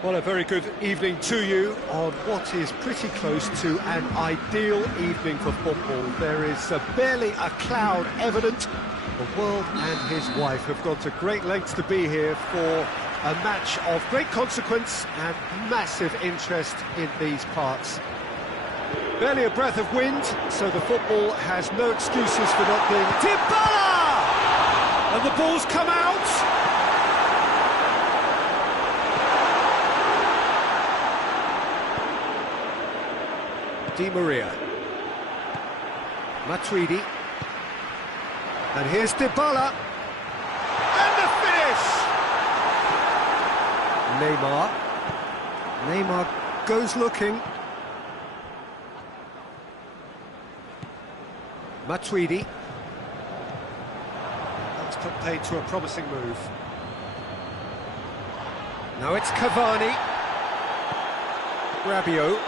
Well, a very good evening to you on what is pretty close to an ideal evening for football. There is barely a cloud evident. The world and his wife have gone to great lengths to be here for a match of great consequence and massive interest in these parts. Barely a breath of wind, so the football has no excuses for not being... Dybala! And the ball's come out! Di Maria, Matuidi, and here's Dybala, and the finish! Neymar goes looking. Matuidi, that's put paid to a promising move. Now it's Cavani, Rabiot.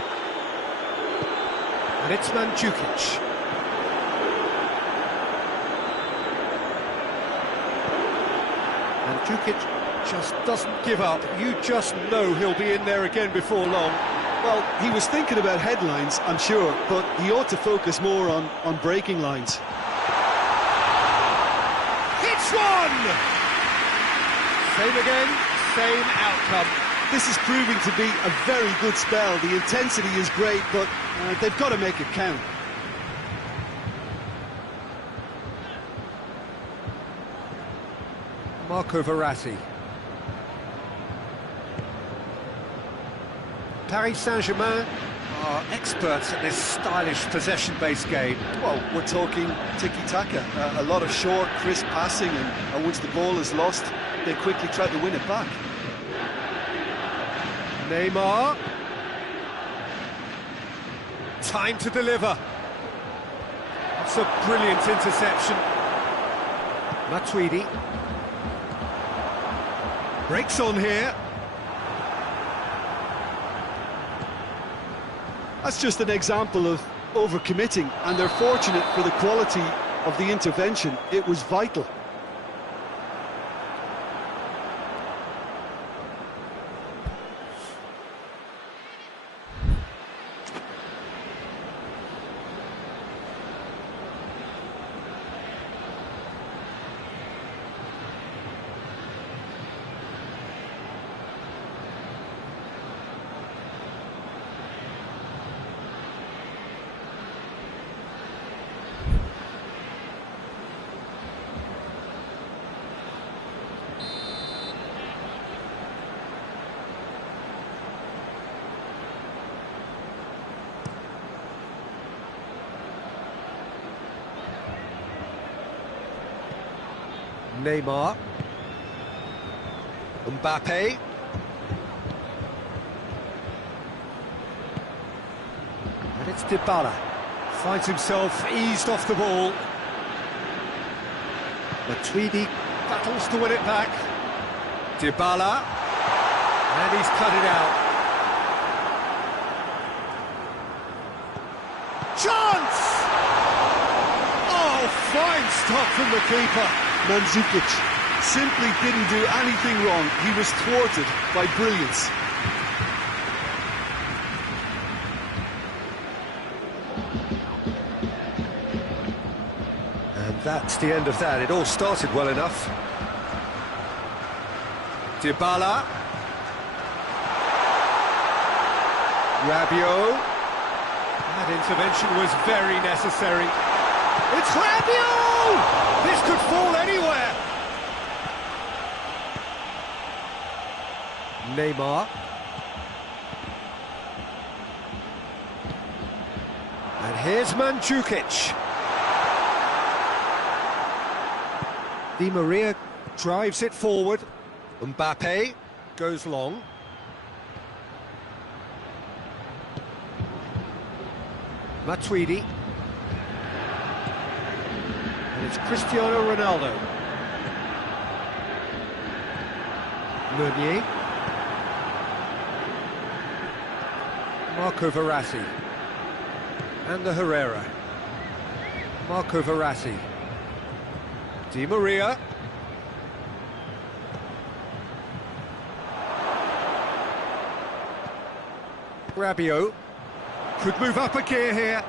And it's Mandzukic. Mandzukic just doesn't give up. You just know he'll be in there again before long. Well, he was thinking about headlines, I'm sure, but he ought to focus more on breaking lines. It's one! Same again, same outcome. This is proving to be a very good spell. The intensity is great, but they've got to make it count. Marco Verratti. Paris Saint-Germain are experts at this stylish possession-based game. Well, we're talking tiki-taka. A lot of short, crisp passing, and once the ball is lost, they quickly try to win it back. Neymar. Time to deliver. That's a brilliant interception. Matuidi. Breaks on here. That's just an example of overcommitting, and they're fortunate for the quality of the intervention. It was vital. Neymar, Mbappe, and it's Dybala, finds himself eased off the ball. Matuidi battles to win it back. Dybala, and he's cut it out. Chance! Oh, fine stop from the keeper. Mandzukic simply didn't do anything wrong. He was thwarted by brilliance. And that's the end of that. It all started well enough. Dybala. Rabiot. That intervention was very necessary. It's Rabiot! This could fall anywhere. Neymar. And here's Mandzukic. Di Maria drives it forward. Mbappe goes long. Matuidi. And it's Cristiano Ronaldo. Meunier. Marco Verratti. And the Herrera. Marco Verratti. Di Maria. Rabiot could move up a gear here.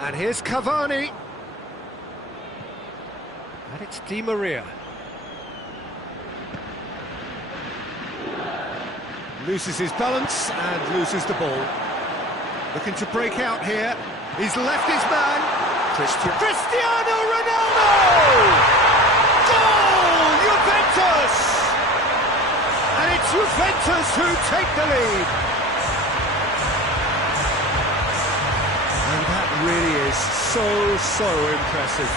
And here's Cavani. And it's Di Maria. Loses his balance and loses the ball. Looking to break out here. He's left his man. Cristiano Ronaldo! Goal! Juventus! And it's Juventus who take the lead. And that really is so impressive.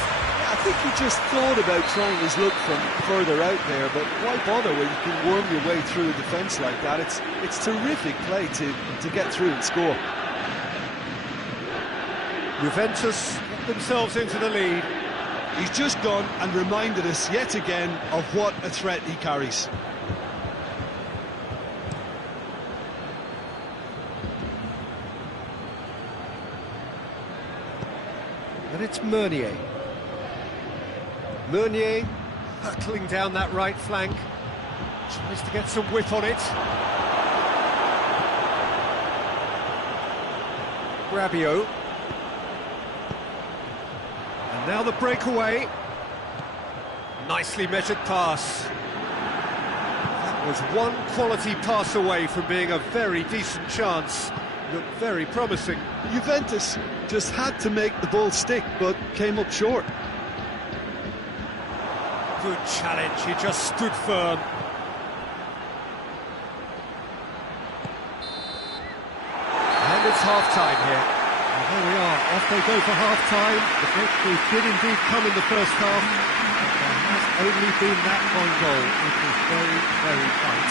I think he just thought about trying his luck from further out there, but why bother when you can worm your way through a defence like that? It's terrific play to get through and score. Juventus get themselves into the lead. He's just gone and reminded us yet again of what a threat he carries. And it's Meunier. Meunier hurtling down that right flank. Tries to get some whip on it. Rabiot. And now the breakaway. Nicely measured pass. That was one quality pass away from being a very decent chance. Looked very promising. Juventus just had to make the ball stick, but came up short. Good challenge, he just stood firm. And it's half-time here. And there we are, off they go for half-time. The victory did indeed come in the first half, but there has only been that one goal. It was very tight.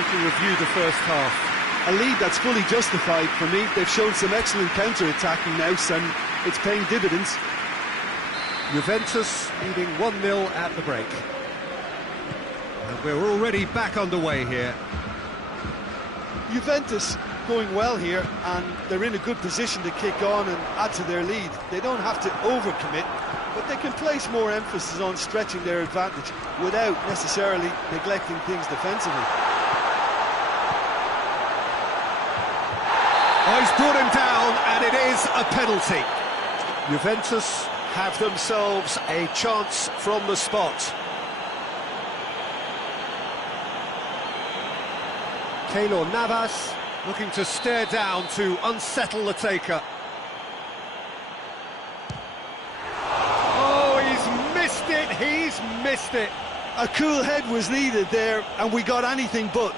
To review the first half. A lead that's fully justified for me. They've shown some excellent counter-attacking now, and it's paying dividends. Juventus leading 1-0 at the break. And we're already back underway here. Juventus going well here, and they're in a good position to kick on and add to their lead. They don't have to overcommit, but they can place more emphasis on stretching their advantage without necessarily neglecting things defensively. Oh, he's brought him down, and it is a penalty. Juventus have themselves a chance from the spot. Keylor Navas looking to stare down to unsettle the taker. Oh, he's missed it. A cool head was needed there, and we got anything but.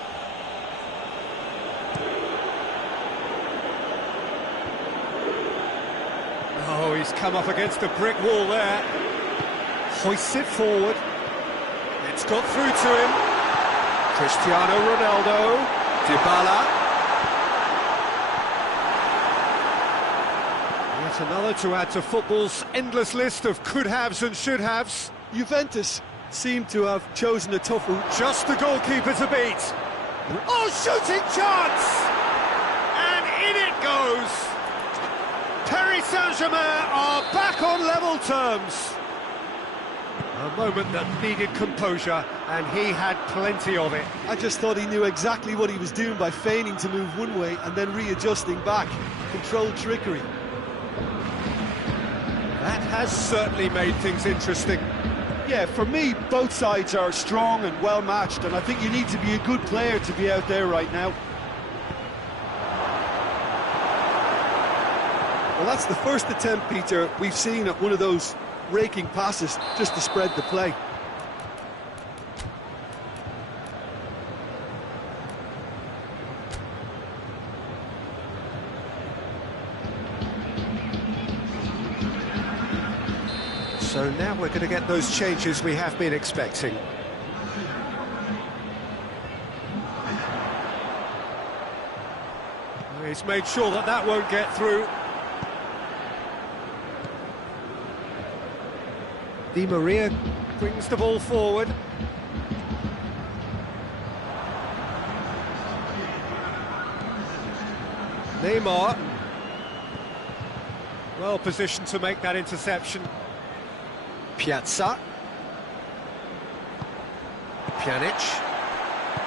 Oh, he's come up against a brick wall there. Hoists it forward. It's got through to him. Cristiano Ronaldo. Dybala. Yet another to add to football's endless list of could-haves and should-haves. Juventus seem to have chosen a tough route. Just the goalkeeper to beat. Oh, shooting chance! And in it goes. Paris Saint-Germain are back on level terms. A moment that needed composure, and he had plenty of it. I just thought he knew exactly what he was doing by feigning to move one way and then readjusting back. Controlled trickery. That has certainly made things interesting. Yeah, for me, both sides are strong and well matched, and I think you need to be a good player to be out there right now. Well, that's the first attempt, Peter, we've seen at one of those raking passes just to spread the play. So now we're going to get those changes we have been expecting. He's made sure that that won't get through. Di Maria brings the ball forward. Neymar. Well positioned to make that interception. Piazza. Pjanic.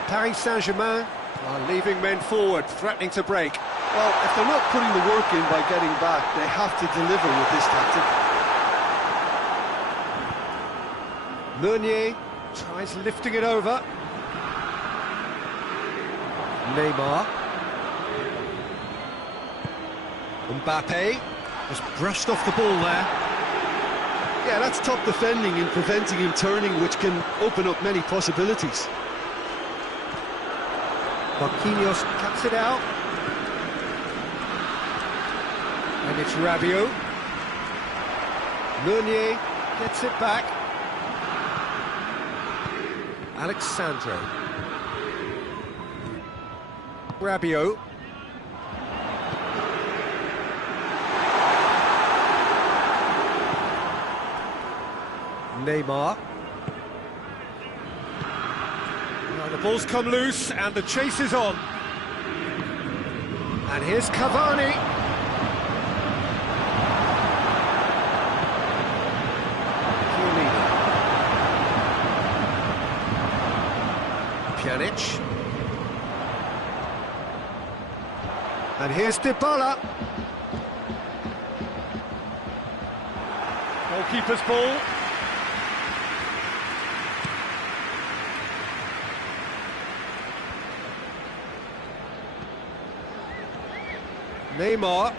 Paris Saint-Germain are leaving men forward, threatening to break. Well, if they're not putting the work in by getting back, they have to deliver with this tactic. Meunier tries lifting it over. Neymar. Mbappe Just brushed off the ball there. Yeah, that's top defending and preventing him turning, which can open up many possibilities. Marquinhos cuts it out. And it's Rabiot. Meunier gets it back. Alexandro. Rabiot. Neymar. Well, the ball's come loose and the chase is on. And here's Cavani. Pjanic. And here's Dybala. Goalkeeper's ball. Neymar.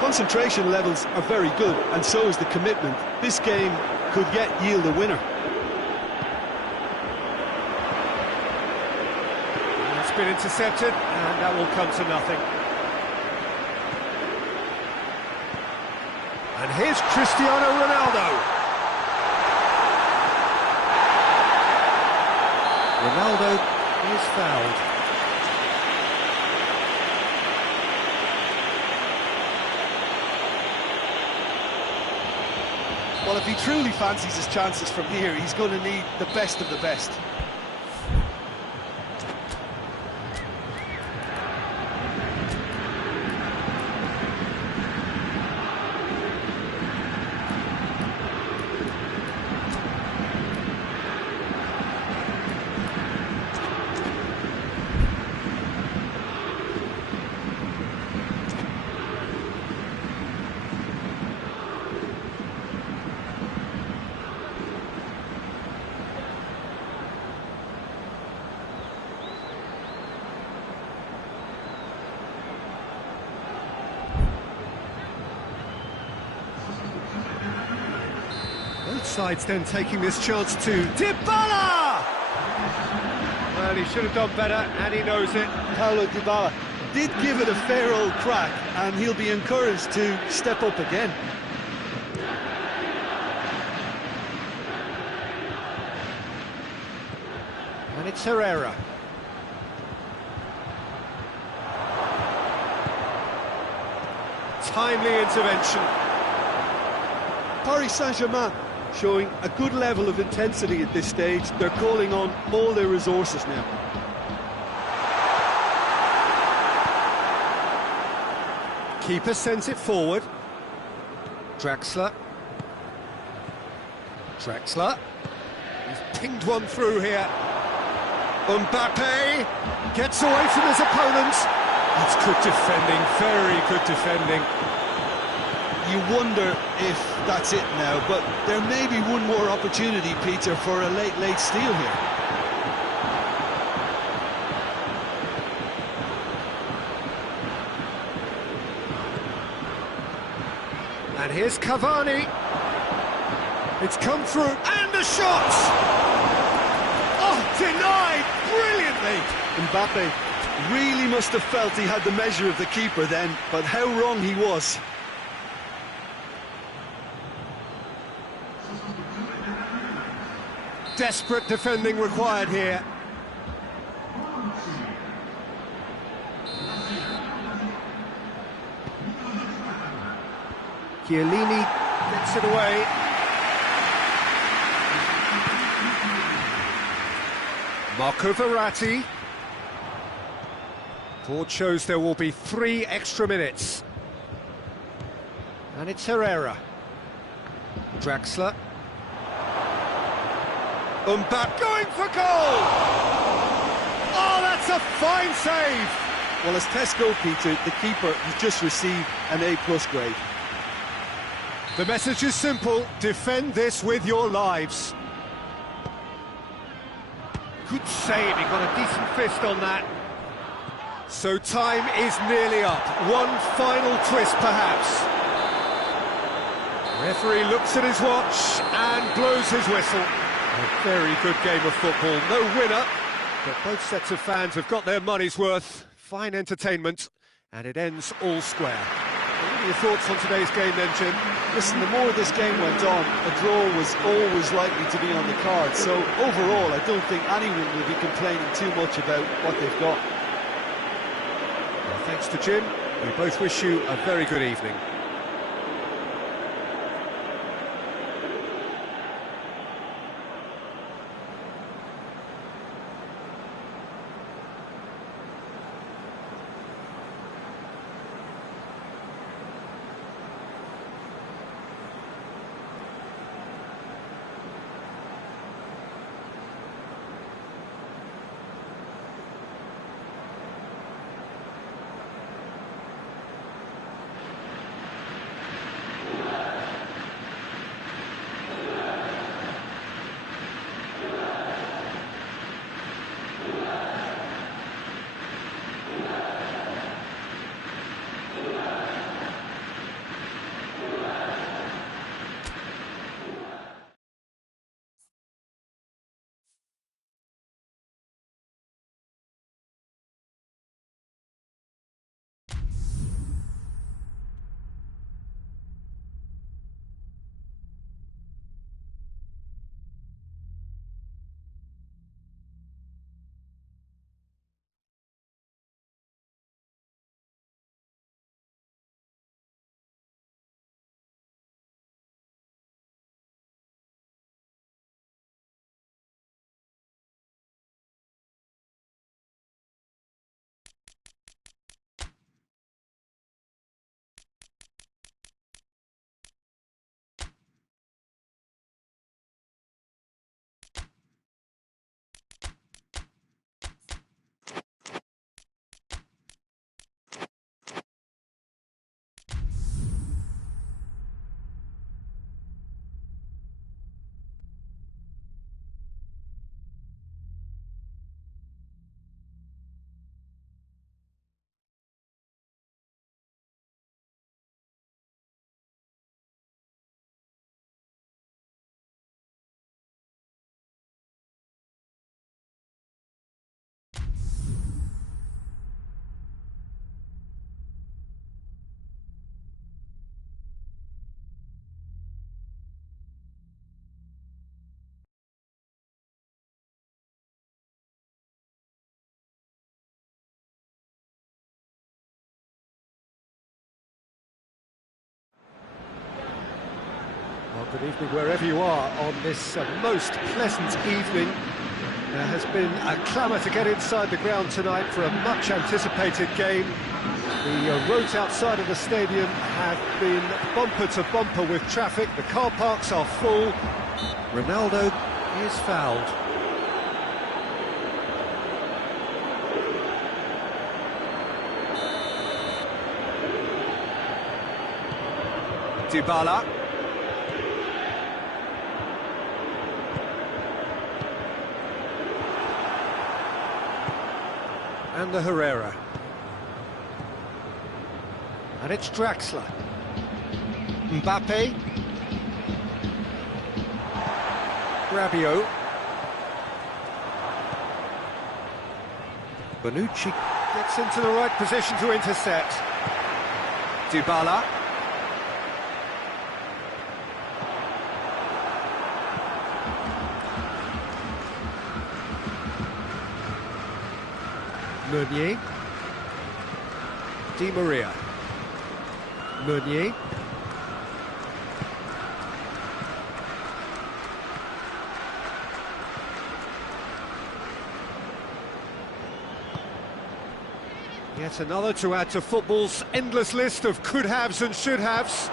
Concentration levels are very good, and so is the commitment. This game could yet yield a winner. It's been intercepted, and that will come to nothing. And here's Cristiano Ronaldo. Ronaldo is fouled. Well, if he truly fancies his chances from here, he's going to need the best of the best. Both sides then taking this chance to Dybala! Well, he should have done better, and he knows it. Paulo Dybala did give it a fair old crack, and he'll be encouraged to step up again. And it's Herrera. Timely intervention. Paris Saint-Germain showing a good level of intensity at this stage. They're calling on all their resources now. Keeper sends it forward. Draxler. He's pinged one through here. Mbappe gets away from his opponents. It's good defending, very good defending. You wonder if that's it now, but there may be one more opportunity, Peter, for a late steal here. And here's Cavani. It's come through, and the shot! Oh, denied brilliantly! Mbappe really must have felt he had the measure of the keeper then, but how wrong he was. Desperate defending required here. Chiellini gets it away. Marco Verratti. Board shows there will be 3 extra minutes. And it's Herrera. Draxler. Mbappe going for goal! Oh, that's a fine save! Well, as test goalkeeper, the keeper has just received an A+ grade. The message is simple: defend this with your lives. Good save, he got a decent fist on that. So time is nearly up. One final twist, perhaps. Referee looks at his watch and blows his whistle. A very good game of football. No winner, but both sets of fans have got their money's worth. Fine entertainment, and it ends all square. What are your thoughts on today's game then, Jim? Listen, the more this game went on, a draw was always likely to be on the card. So overall, I don't think anyone will be complaining too much about what they've got. Well, thanks to Jim. We both wish you a very good evening. Well, good evening wherever you are on this most pleasant evening. There has been a clamour to get inside the ground tonight for a much-anticipated game. The roads outside of the stadium have been bumper to bumper with traffic. The car parks are full. Ronaldo is fouled. Dybala. And the Herrera. And it's Draxler. Mbappe. Rabiot. Bonucci gets into the right position to intercept. Dybala. Meunier. Di Maria. Meunier. Yet another to add to football's endless list of could-haves and should-haves.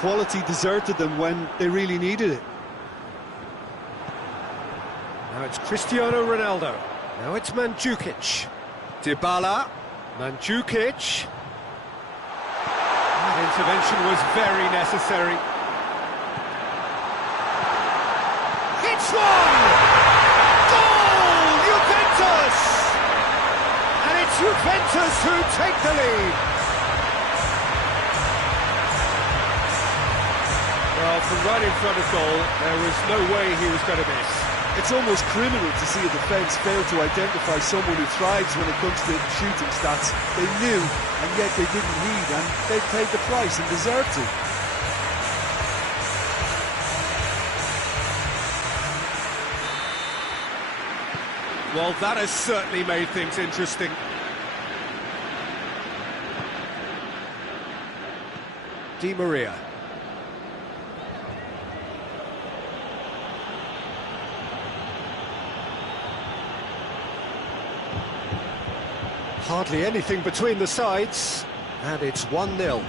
Quality deserted them when they really needed it. Now it's Cristiano Ronaldo. Now it's Mandzukic. Dybala. Mandzukic. That intervention was very necessary. It's one! Goal! Juventus! And it's Juventus who take the lead. Well, from right in front of goal, there was no way he was going to miss. It's almost criminal to see a defence fail to identify someone who thrives when it comes to shooting stats. They knew, and yet they didn't heed, and they paid the price and deserved to. Well, that has certainly made things interesting. Di Maria. Hardly anything between the sides, and it's 1-0.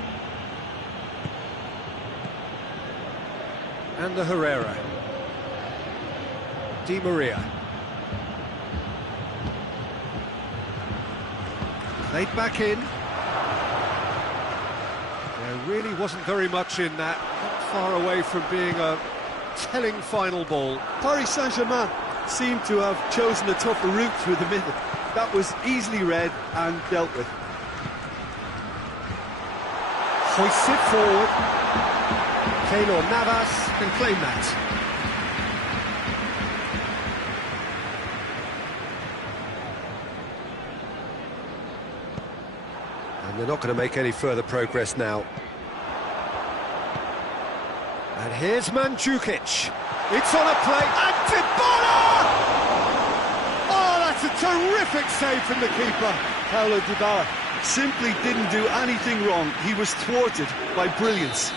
And the Herrera. Di Maria. Played back in. There really wasn't very much in that, not far away from being a telling final ball. Paris Saint-Germain seemed to have chosen a tougher route through the middle. That was easily read and dealt with. Hoists it forward. Keylor Navas can claim that. And they're not going to make any further progress now. And here's Mandzukic. It's on a plate, and Dybala! That's a terrific save from the keeper. Paulo Dybala simply didn't do anything wrong. He was thwarted by brilliance.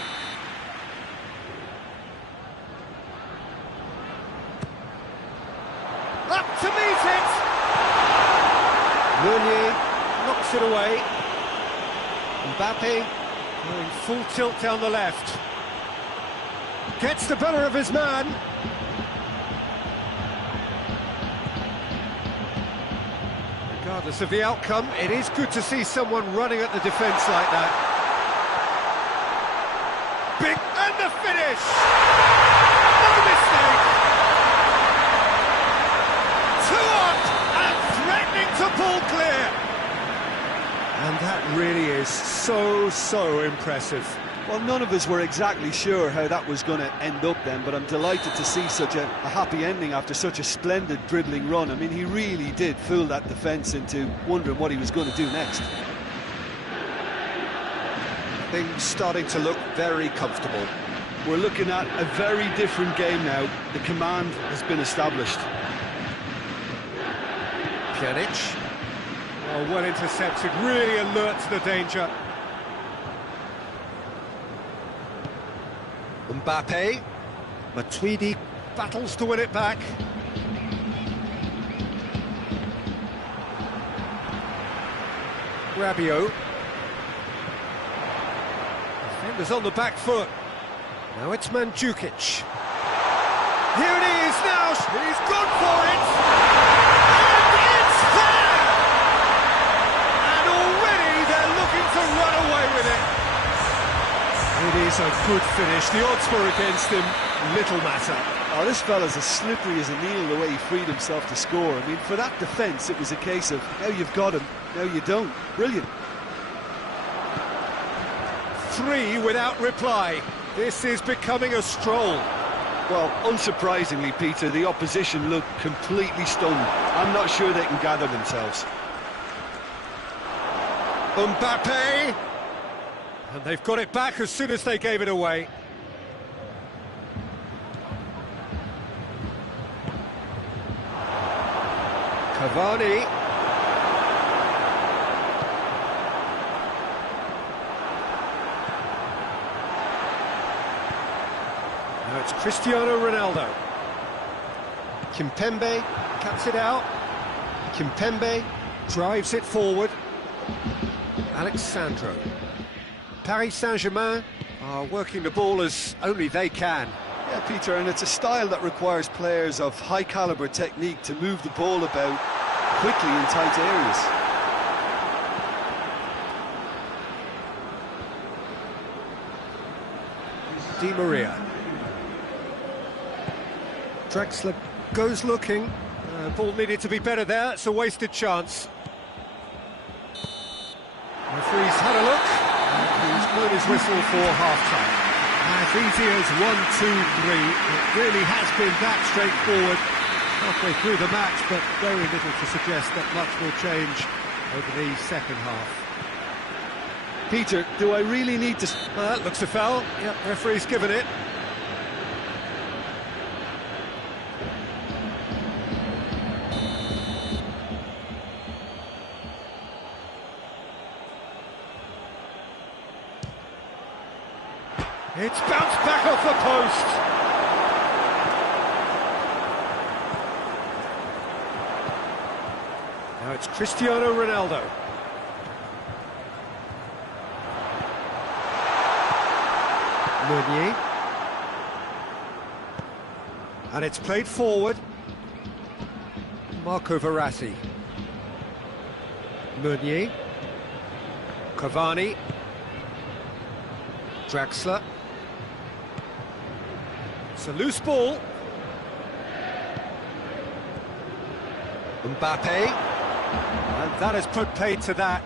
Up to meet it! Meunier knocks it away. Mbappe going full tilt down the left. Gets the better of his man. Regardless of the outcome, it is good to see someone running at the defence like that. Big, and the finish! No mistake! 2 up and threatening to pull clear! And that really is so impressive. Well, none of us were exactly sure how that was going to end up then, but I'm delighted to see such a happy ending after such a splendid dribbling run. I mean, he really did fool that defence into wondering what he was going to do next. Things starting to look very comfortable. We're looking at a very different game now. The command has been established. Pjanic. Oh, well intercepted, really alert to the danger. Mbappe. Matuidi battles to win it back. Rabiot. Defenders on the back foot. Now it's Mandzukic. Here it is now. He's gone for it. And it's there! And already they're looking to run away with it. It is a good finish. The odds were against him. Little matter. Oh, this fella's as slippery as a needle the way he freed himself to score. I mean, for that defence, it was a case of, now you've got him, now you don't. Brilliant. 3 without reply. This is becoming a stroll. Well, unsurprisingly, Peter, the opposition look completely stunned. I'm not sure they can gather themselves. Mbappe! And they've got it back as soon as they gave it away. Cavani. Now it's Cristiano Ronaldo. Kimpembe cuts it out. Kimpembe drives it forward. Alexandro. Paris Saint-Germain are working the ball as only they can. Yeah, Peter, and it's a style that requires players of high calibre technique to move the ball about quickly in tight areas. Di Maria. Drexler goes looking. Ball needed to be better there. It's a wasted chance. Referee's had a look, and he's blown his whistle for half-time. As easy as 1, 2, 3. It really has been that straightforward halfway through the match, but very little to suggest that much will change over the second half. Peter, do I really need to... Looks a foul. Yep, referee's given it. It's bounced back off the post. Now it's Cristiano Ronaldo. Meunier. And it's played forward. Marco Verratti. Meunier. Cavani. Draxler. It's a loose ball. Mbappe. And that has put paid to that.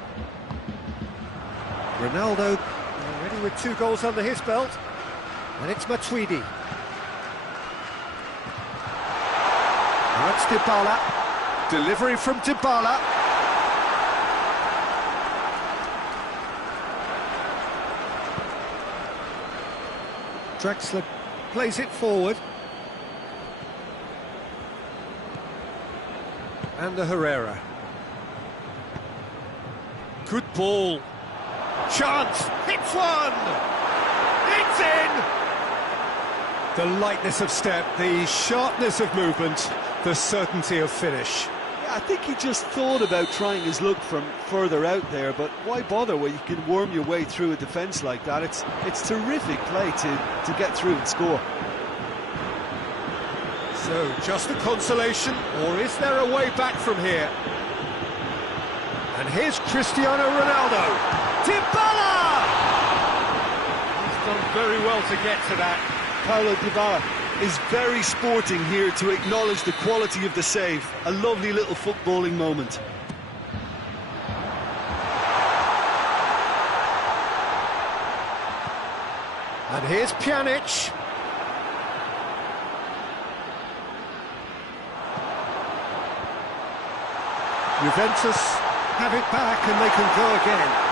Ronaldo already with 2 goals under his belt. And it's Matuidi. Now it's Dybala. Delivery from Dybala. Drexler plays it forward. And the Herrera. Good ball. Chance. Hits one. It's in. The lightness of step, the sharpness of movement, the certainty of finish. Yeah, I think he just thought about trying his luck from further out there, but why bother when you can worm your way through a defence like that? It's terrific play to get through and score. So, just a consolation, or is there a way back from here? And here's Cristiano Ronaldo. Dybala! He's done very well to get to that. Paulo Dybala is very sporting here to acknowledge the quality of the save. A lovely little footballing moment. And here's Pjanic. Juventus have it back and they can go again.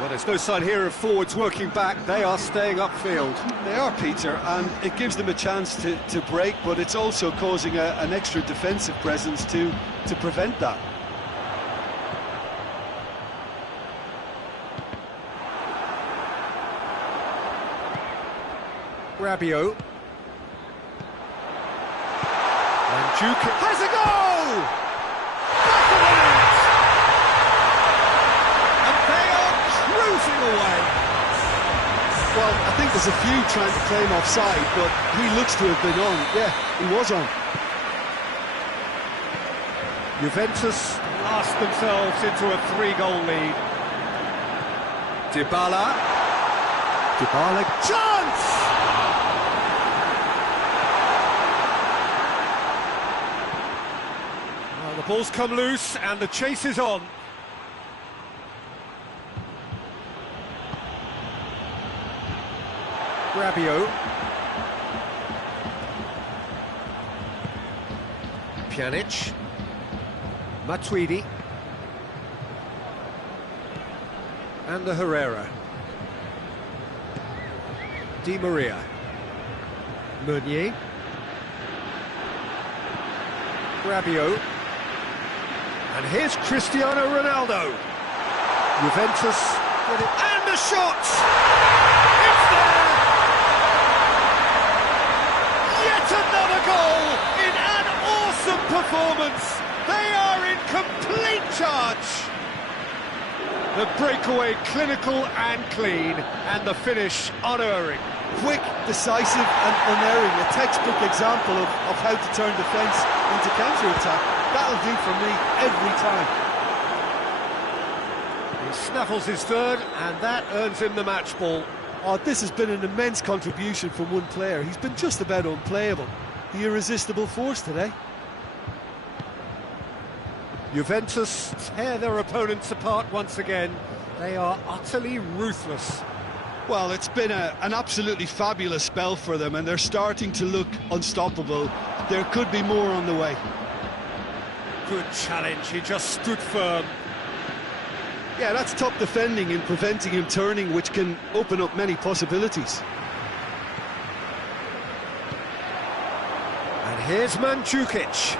Well, there's no sign here of forwards working back. They are staying upfield. They are, Peter, and it gives them a chance to break, but it's also causing an extra defensive presence to prevent that. Rabiot. And Duke has a goal! Back of the net! And they are cruising away. Well, I think there's a few trying to claim offside, but he looks to have been on. Yeah, he was on. Juventus lost themselves into a 3-goal lead. Dybala. Dybala. Chance! Well, the ball's come loose and the chase is on. Rabiot. Pjanic. Matuidi. And the Herrera. Di Maria. Meunier. Rabiot. And here's Cristiano Ronaldo. Juventus get it. And the shot! It's there! Yet another goal in an awesome performance. They are in complete charge. The breakaway clinical and clean, and the finish unerring. Quick, decisive and unerring. A textbook example of how to turn defence into counter-attack. That'll do for me every time. He snaffles his third, and that earns him the match ball. Oh, this has been an immense contribution from one player. He's been just about unplayable. The irresistible force today. Juventus tear their opponents apart once again. They are utterly ruthless. Well, it's been an absolutely fabulous spell for them, and they're starting to look unstoppable. There could be more on the way. Good challenge, he just stood firm. Yeah, that's top defending and preventing him turning, which can open up many possibilities. And here's Mandzukic.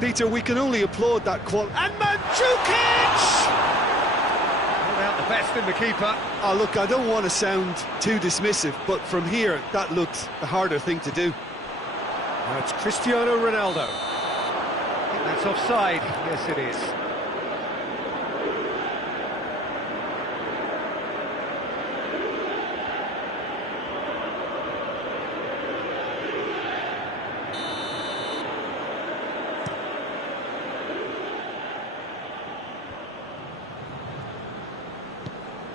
Peter, we can only applaud that quality. And Mandzukic! Pulled out the best in the keeper. Oh, look, I don't want to sound too dismissive, but from here, that looked the harder thing to do. Now it's Cristiano Ronaldo. I think that's offside. Yes, it is.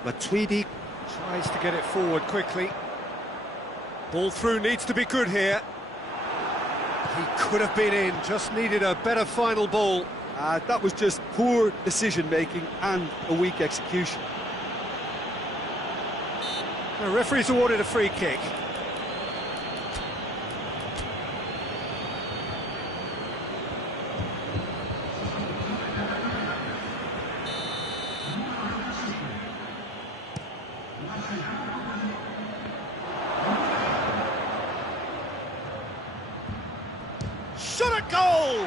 Matuidi tries to get it forward quickly. Ball through needs to be good here. He could have been in, just needed a better final ball. That was just poor decision-making and a weak execution. The referee's awarded a free kick. Shot at goal!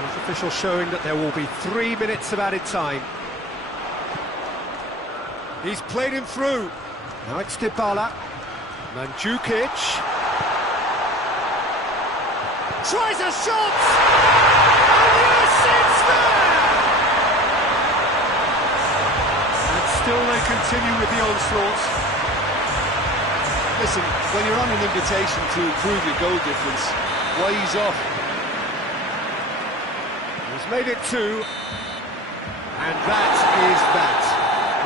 This official showing that there will be 3 minutes of added time. He's played him through. Now it's Dybala. Mandzukic. Tries a shot! And yes, it's there! And still they continue with the onslaught. Listen, when you're on an invitation to improve your goal difference, why ease off? He's made it 2, and that is that.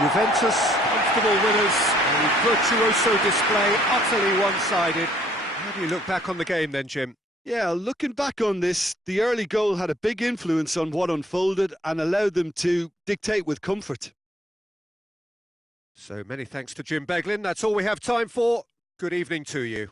Juventus, comfortable winners, a virtuoso display, utterly one-sided. How do you look back on the game then, Jim? Yeah, looking back on this, the early goal had a big influence on what unfolded and allowed them to dictate with comfort. So many thanks to Jim Beglin. That's all we have time for. Good evening to you.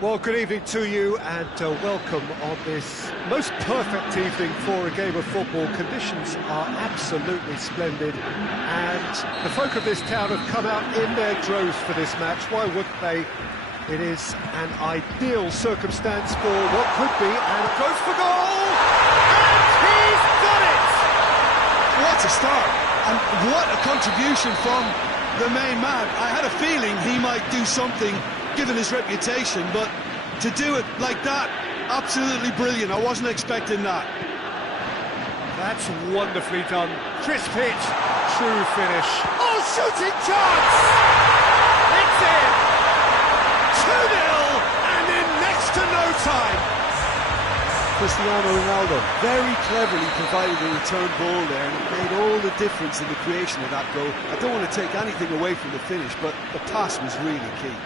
Well, good evening to you and welcome on this most perfect evening for a game of football. Conditions are absolutely splendid and the folk of this town have come out in their droves for this match. Why wouldn't they? It is an ideal circumstance for what could be, and it goes for goal! And he's done it! What a start, and what a contribution from the main man. I had a feeling he might do something given his reputation, but to do it like that, absolutely brilliant. I wasn't expecting that. That's wonderfully done. Crisp hit, true finish. Oh, shooting chance! It's in! 2-0, and in next to no time. Cristiano Ronaldo very cleverly provided the return ball there, and it made all the difference in the creation of that goal. I don't want to take anything away from the finish, but the pass was really key.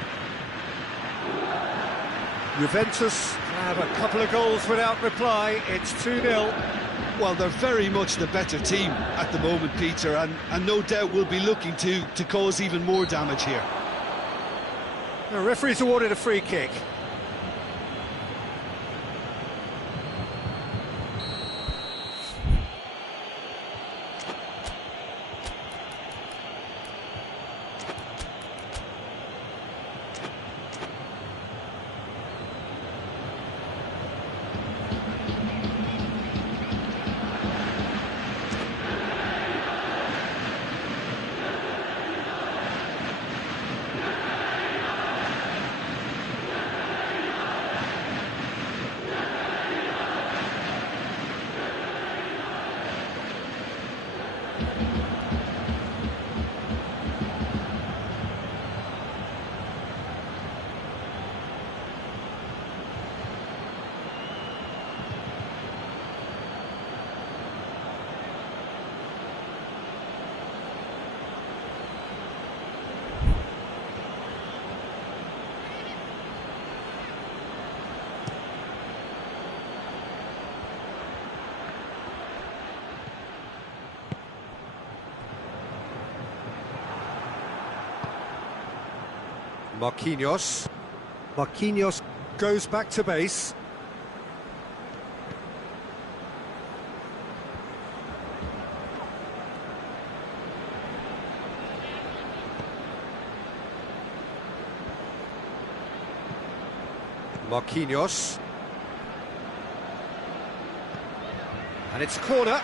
Juventus have a couple of goals without reply. It's 2-0. Well, they're very much the better team at the moment, Peter, and no doubt will be looking to cause even more damage here. The referee's awarded a free kick. Marquinhos goes back to base. Marquinhos. And it's a corner.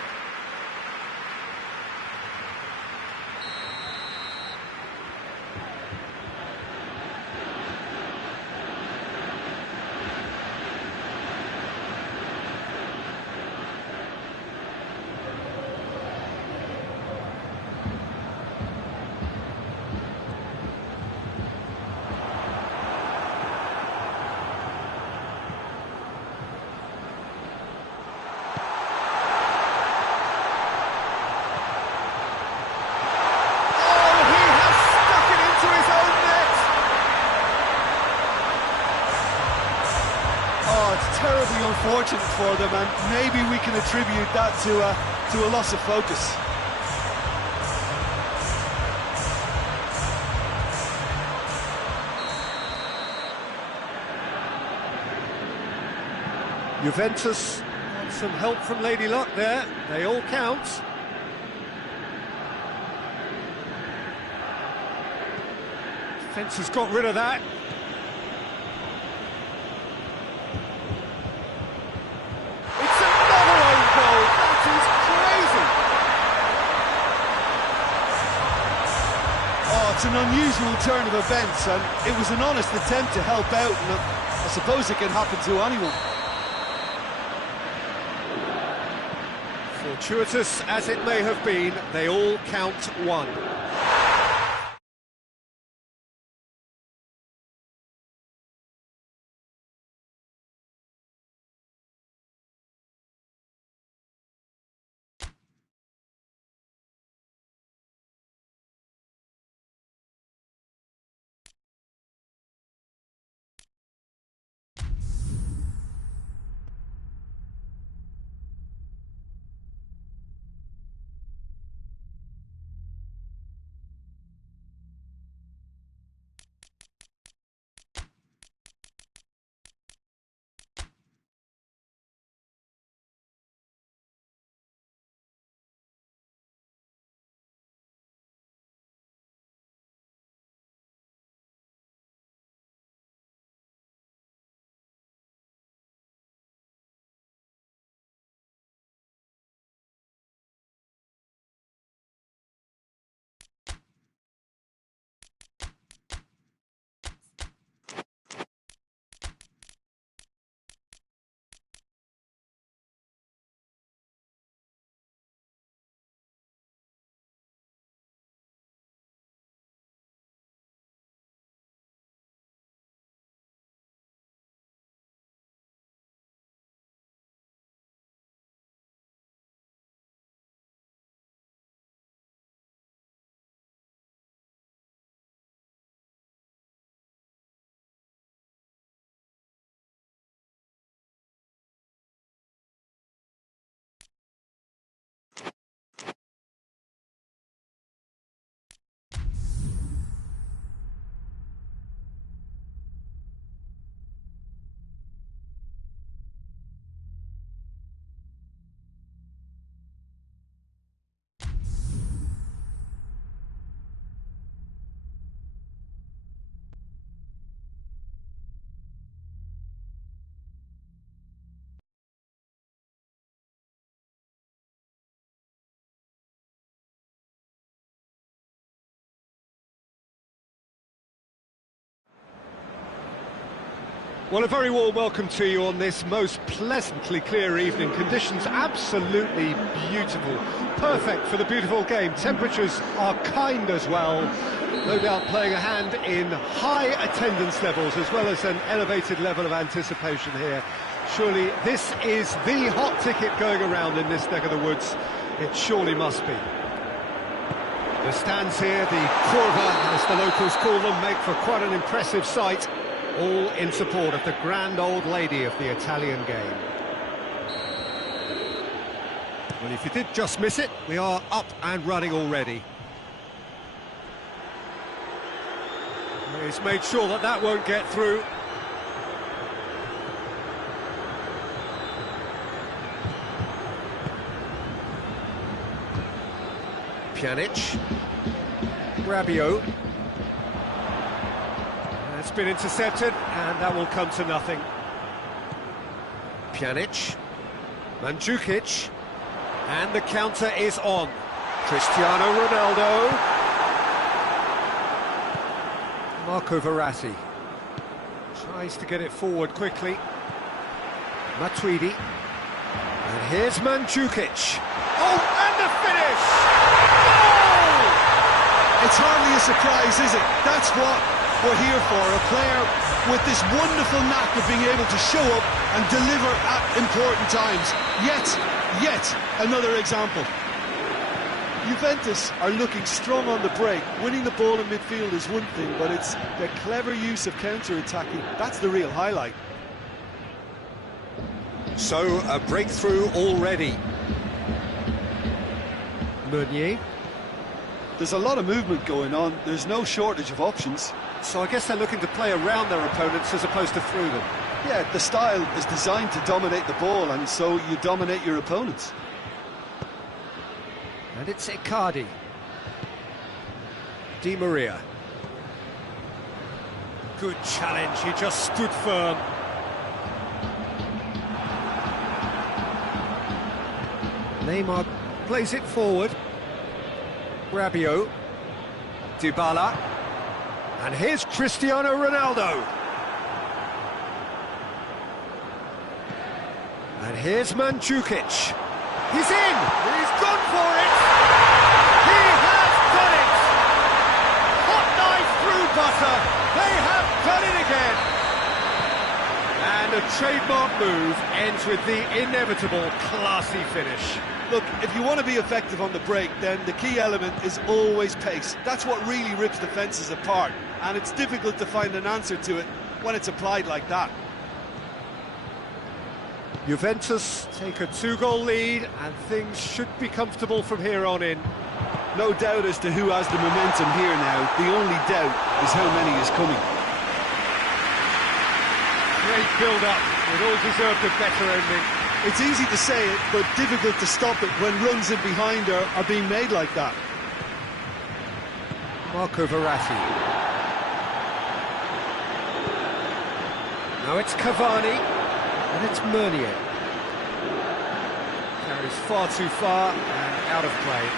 Terribly unfortunate for them, and maybe we can attribute that to a loss of focus. Juventus got some help from Lady Luck there. They all count. Defence has got rid of that. It's an unusual turn of events, and it was an honest attempt to help out, and I suppose it can happen to anyone. Fortuitous as it may have been, they all count one. Well, a very warm welcome to you on this most pleasantly clear evening. Conditions absolutely beautiful. Perfect for the beautiful game. Temperatures are kind as well. No doubt playing a hand in high attendance levels as well as an elevated level of anticipation here. Surely this is the hot ticket going around in this neck of the woods. It surely must be. The stands here, the curva, as the locals call them, make for quite an impressive sight. All in support of the grand old lady of the Italian game. Well, if you did just miss it, we are up and running already. He's made sure that that won't get through. Pjanic. Rabiot. It's been intercepted, and that will come to nothing. Pjanic. Mandzukic. And the counter is on. Cristiano Ronaldo. Marco Verratti. Tries to get it forward quickly. Matuidi. And here's Mandzukic. Oh, and the finish! Goal! It's hardly a surprise, is it? That's what we're here for, a player with this wonderful knack of being able to show up and deliver at important times. Yet another example. Juventus are looking strong on the break. Winning the ball in midfield is one thing, but it's their clever use of counter-attacking. That's the real highlight. So, a breakthrough already. Meunier. There's a lot of movement going on. There's no shortage of options. So I guess they're looking to play around their opponents as opposed to through them. Yeah, the style is designed to dominate the ball, and so you dominate your opponents. And it's Icardi. Di Maria. Good challenge, he just stood firm. Neymar plays it forward. Rabiot. Dybala. And here's Cristiano Ronaldo. And here's Mandzukic. He's in! He's gone for it! He has done it! Hot knife through butter! They have done it again! And a trademark move ends with the inevitable classy finish. Look, if you want to be effective on the break, then the key element is always pace. That's what really rips defences apart, and it's difficult to find an answer to it when it's applied like that. Juventus take a 2-goal lead, and things should be comfortable from here on in. No doubt as to who has the momentum here now. The only doubt is how many is coming. Great build-up. It all deserved a better ending. It's easy to say it, but difficult to stop it when runs in behind are being made like that. Marco Verratti. Now it's Cavani, and it's Meunier. Carries far too far and out of play.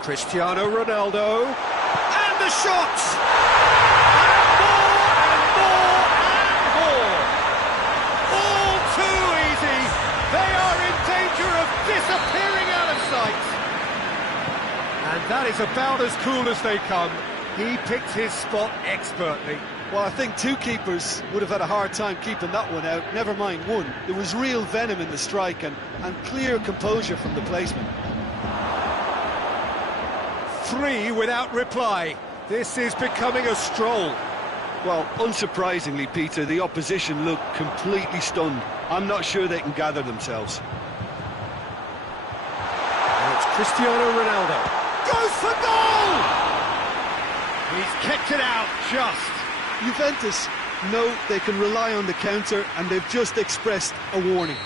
Cristiano Ronaldo, and the shot! And more, and more! All too easy! They are in danger of disappearing out of sight! And that is about as cool as they come. He picked his spot expertly. Well, I think two keepers would have had a hard time keeping that one out, never mind one. There was real venom in the strike and clear composure from the placement. 3 without reply. This is becoming a stroll. Well, unsurprisingly, Peter, the opposition look completely stunned. I'm not sure they can gather themselves. And it's Cristiano Ronaldo. Goes for goal! He's kicked it out, just. Juventus know they can rely on the counter, and they've just expressed a warning.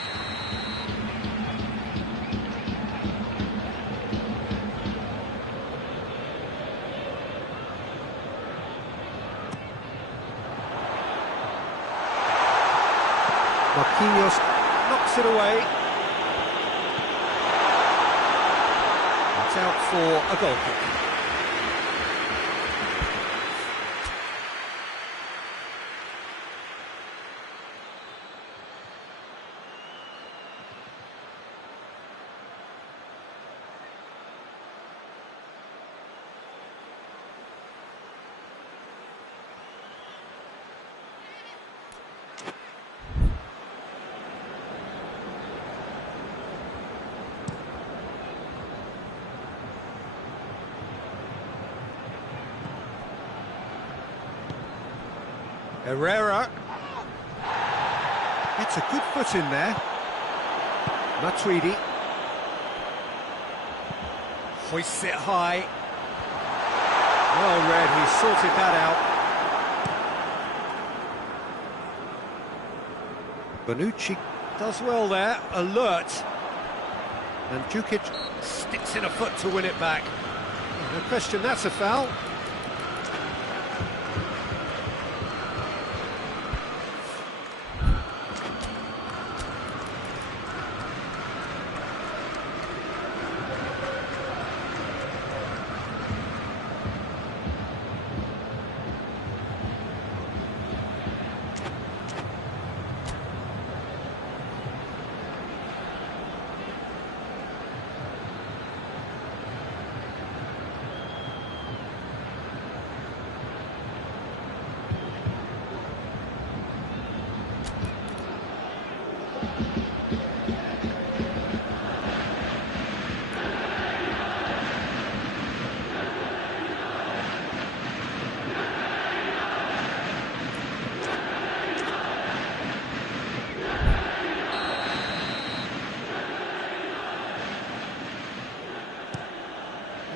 Marquinhos knocks it away. It's out for a goal kick. Herrera. Gets a good foot in there. Matuidi. Hoists it high. Well read, he sorted that out. Bonucci does well there, alert. And Djukic sticks in a foot to win it back. No question, that's a foul.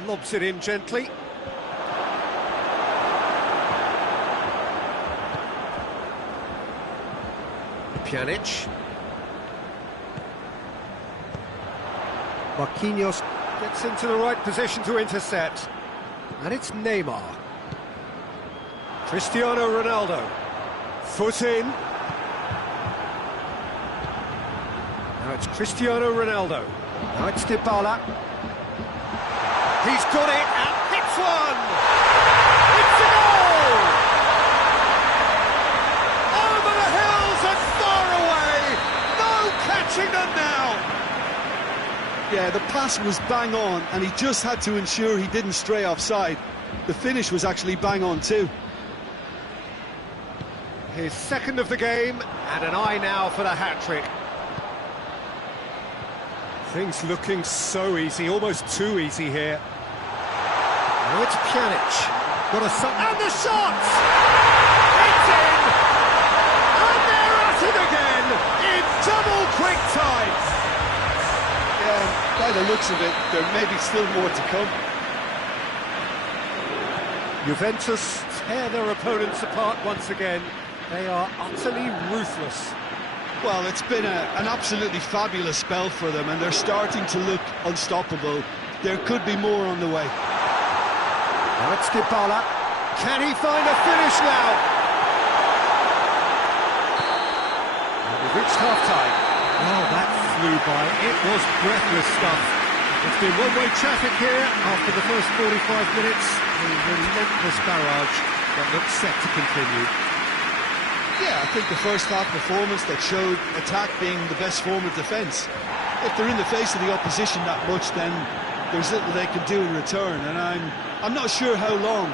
Lobs it in gently. Pjanic. Marquinhos gets into the right position to intercept. And it's Neymar. Cristiano Ronaldo. Foot in. Now it's Cristiano Ronaldo. Now it's Dybala. He's got it and hits one! It's a goal! Over the hills and far away! No catching them now! Yeah, the pass was bang on, and he just had to ensure he didn't stray offside. The finish was actually bang on too. His second of the game, and an eye now for the hat-trick. Things looking so easy, almost too easy here. Now it's Pjanic. Got a and the shot! It's in! And they're at it again in double quick time. Yeah, by the looks of it, there may be still more to come. Juventus tear their opponents apart once again. They are utterly ruthless. Well, it's been an absolutely fabulous spell for them, and they're starting to look unstoppable. There could be more on the way. Now it's Dybala. Can he find a finish now? And we've reached half-time. Oh, that flew by. It was breathless stuff. It's been one-way traffic here after the first 45 minutes. A relentless barrage that looks set to continue. Yeah, I think the first half performance that showed attack being the best form of defence. If they're in the face of the opposition that much, then there's little they can do in return, and I'm not sure how long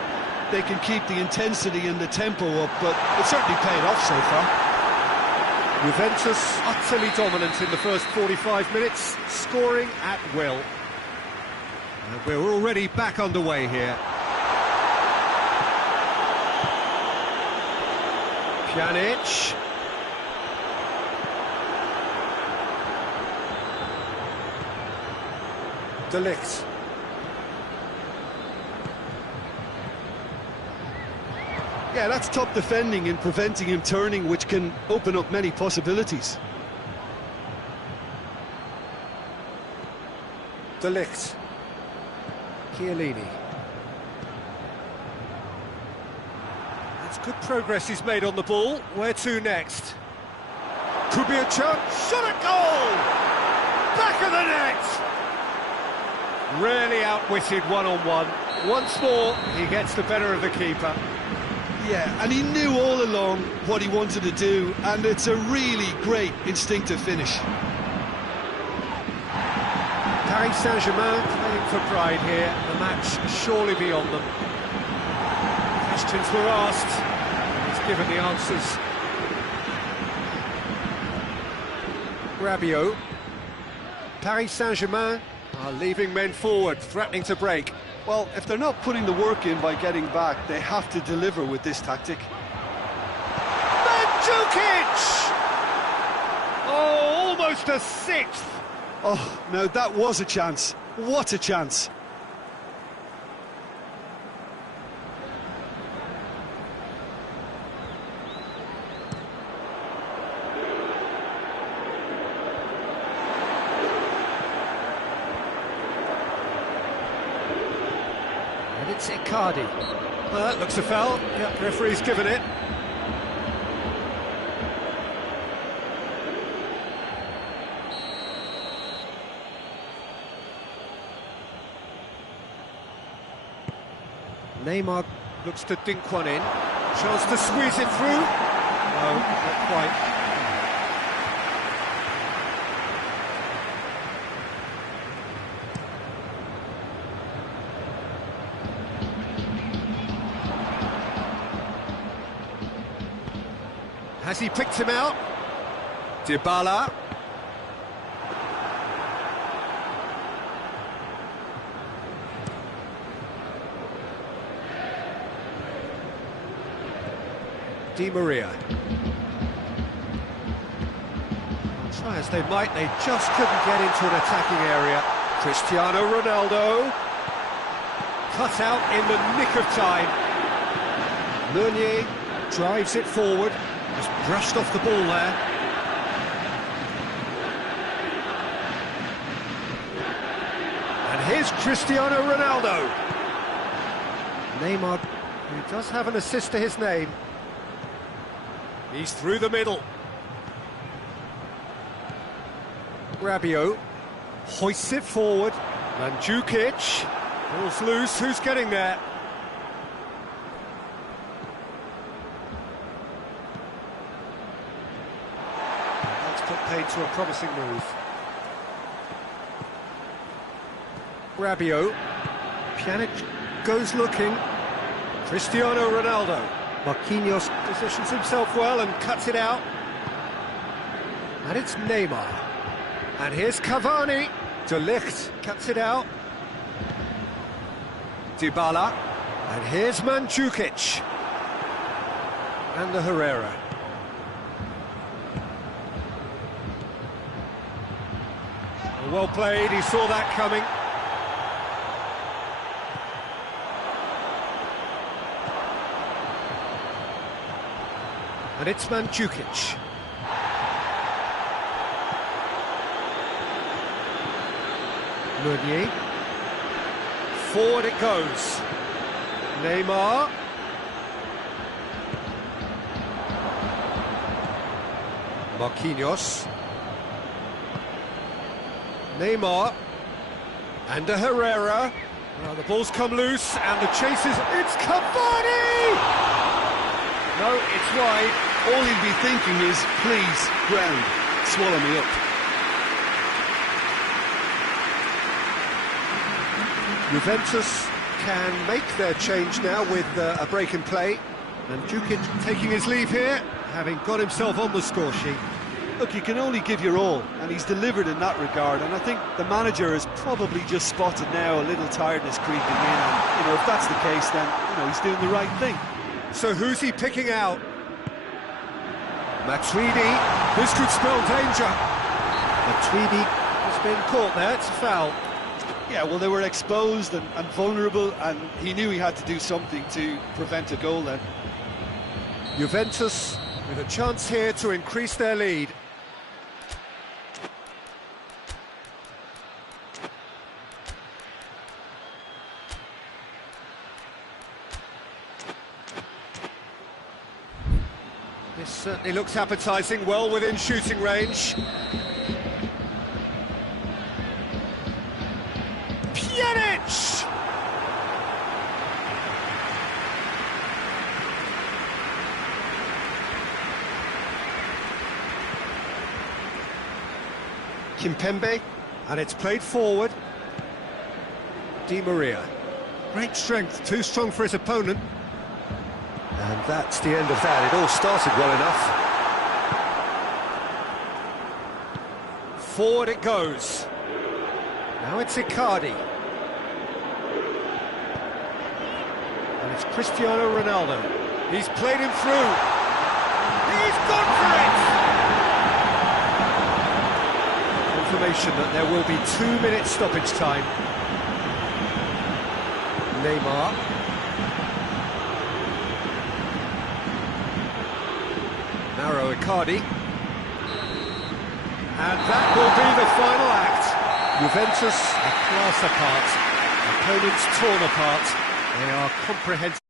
they can keep the intensity and the tempo up, but it certainly paid off so far. Juventus utterly dominant in the first 45 minutes, scoring at will. And we're already back underway here. Pjanic. De Ligt. Yeah, that's top defending and preventing him turning, which can open up many possibilities. De Ligt. Chiellini. That's good progress he's made on the ball. Where to next? Could be a chance. Shot at goal! Back of the net! Really outwitted one-on-one. Once more, he gets the better of the keeper. Yeah, and he knew all along what he wanted to do, and it's a really great instinctive finish. Paris Saint-Germain playing for pride here. The match surely beyond them. Questions were asked. He's given the answers. Rabiot. Paris Saint-Germain are leaving men forward, threatening to break. Well, if they're not putting the work in by getting back, they have to deliver with this tactic. Mandzukic! Oh, almost a sixth! Oh, now that was a chance. What a chance. And it's Icardi. Well, that looks a foul. Yeah, referee's given it. Neymar looks to dink one in. Chance to squeeze it through. No, not quite. Has he picked him out? Dybala. Di Maria. Try as they might, they just couldn't get into an attacking area. Cristiano Ronaldo. Cut out in the nick of time. Meunier drives it forward. Just brushed off the ball there. And here's Cristiano Ronaldo. Neymar, who does have an assist to his name. He's through the middle. Rabiot hoists it forward. Mandzukic falls loose. Who's getting there? That's put paid to a promising move. Rabiot. Pjanic goes looking. Cristiano Ronaldo. Marquinhos positions himself well and cuts it out. And it's Neymar. And here's Cavani. De Ligt cuts it out. Dybala. And here's Mandzukic. And the Herrera. Well played, he saw that coming. And it's Mandzukic. Meunier. Forward it goes. Neymar. Marquinhos. Neymar. And a Herrera. Now the ball's come loose and the chase is... It's Cavani! No, it's wide. All he'll be thinking is, please, ground, swallow me up. Juventus can make their change now with a break in play. And Mandzukic taking his leave here, having got himself on the score sheet. Look, you can only give your all, and he's delivered in that regard, and I think the manager has probably just spotted now a little tiredness creeping in, and, if that's the case, then, he's doing the right thing. So who's he picking out? Matuidi, this could spell danger. Matuidi has been caught there, it's a foul. Yeah, well, they were exposed and vulnerable, and he knew he had to do something to prevent a goal then. Juventus with a chance here to increase their lead. This certainly looks appetising, well within shooting range. Pjanic! Kimpembe, and it's played forward. Di Maria. Great strength, too strong for his opponent. And that's the end of that. It all started well enough. Forward it goes. Now it's Icardi. And it's Cristiano Ronaldo. He's played him through. He's gone for it! Confirmation that there will be 2 minutes stoppage time. Neymar. Narrow Icardi. And that will be the final act. Juventus are class apart. Opponents torn apart. They are comprehensive.